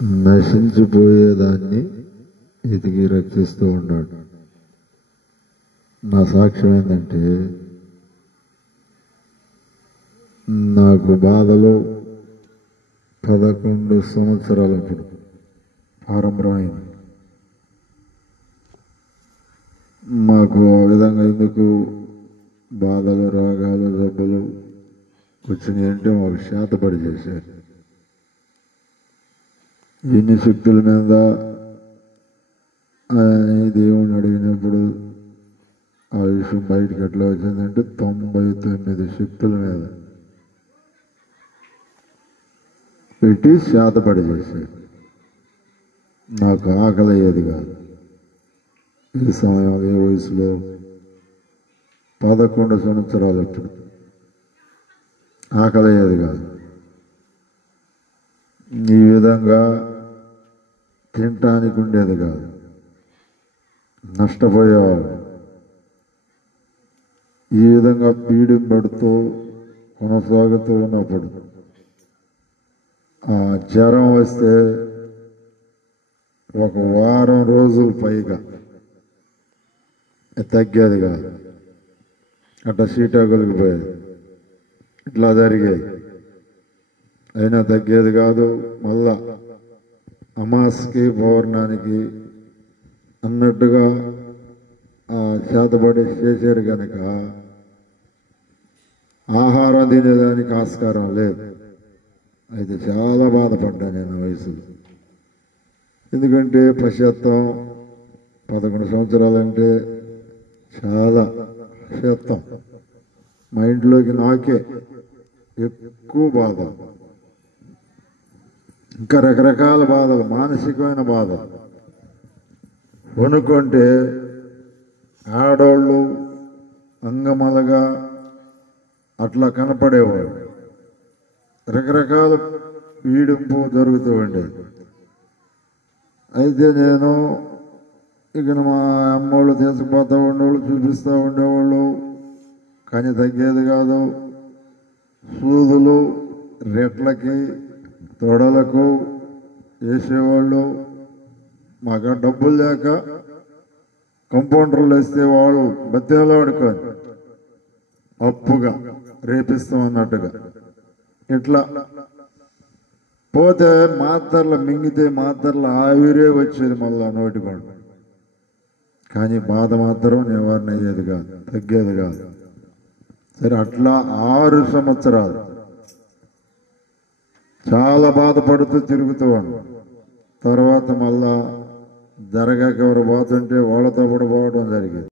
నశించిపోయేదాన్ని ఎతికి రక్షిస్తూ ఉన్నాడు. నా సాక్ష్యం ఏంటంటే, నాకు బాధలు 11 సంవత్సరాలప్పుడు ప్రారంభమైంది. మాకు ఆ విధంగా ఎందుకు బాధలు, రోగాలు, జబ్బులు వచ్చినాయి అంటే మాకు శాతపడి చేశారు. ఎన్ని శక్తుల మీద దేవుణ్ణి అడిగినప్పుడు ఆ విషయం బయటకు ఎట్లా వచ్చిందంటే 99 శక్తుల మీద పెట్టి శాతపడి చేశారు. నాకు ఆకలి అయ్యేది కాదు. ఈ సమయం ఏ వయసులో 11 సంవత్సరాలు ఎప్పుడు ఆకలి అయ్యేది కాదు. ఈ విధంగా తినటానికి ఉండేది కాదు. నష్టపోయేవాళ్ళు. ఈ విధంగా పీడింపడుతూ కొనసాగుతూ ఉన్నప్పుడు ఆ జ్వరం వస్తే 1 వారం రోజులు పైగా తగ్గేది కాదు. అట్లా సీటాకులకి పోయేది. ఇట్లా జరిగేది. అయినా తగ్గేది కాదు. మళ్ళా అమాస్కి పౌర్ణానికి అన్నట్టుగా చేతబడి చేశారు కనుక ఆహారం తినేదానికి ఆస్కారం లేదు. అయితే చాలా బాధపడ్డా నేను వయసులో. ఎందుకంటే పశ్చాత్తం 11 సంవత్సరాలంటే చాలా పశ్చాత్తం. మా ఇంట్లోకి నాకే ఎక్కువ బాధ, ఇంకా రకరకాల బాధలు, మానసికమైన బాధ. వణుకుంటే ఆడోళ్ళు అంగమలగా అట్లా కనపడేవాడు. రకరకాల పీడింపు జరుగుతూ ఉండేది. అయితే నేను ఇక మా అమ్మోళ్ళు తీసుకుపోతూ ఉండేవాళ్ళు, చూపిస్తూ ఉండేవాళ్ళు. కానీ తగ్గేది కాదు. సూదులు రెట్లకి తొడలకు వేసేవాళ్ళు. మాకు డబ్బులు లేక కంపౌండర్లు వేస్తే వాళ్ళు బత్తీలో ఆడుకొని అప్పుగా రేపిస్తాం అన్నట్టుగా. ఇట్లా పోతే మాత్రలు మింగితే మాత్రలు ఆవిరే వచ్చేది మళ్ళా నోటిపండు. కానీ బాధ మాత్రం నివారణ అయ్యేది కాదు, తగ్గేది కాదు. సరే, అట్లా 6 సంవత్సరాలు చాలా బాధపడుతూ తిరుగుతూ ఉన్నాం. తర్వాత మళ్ళా జరగాక ఎవరు పోతుంటే వాళ్ళతో కూడా పోవడం జరిగేది.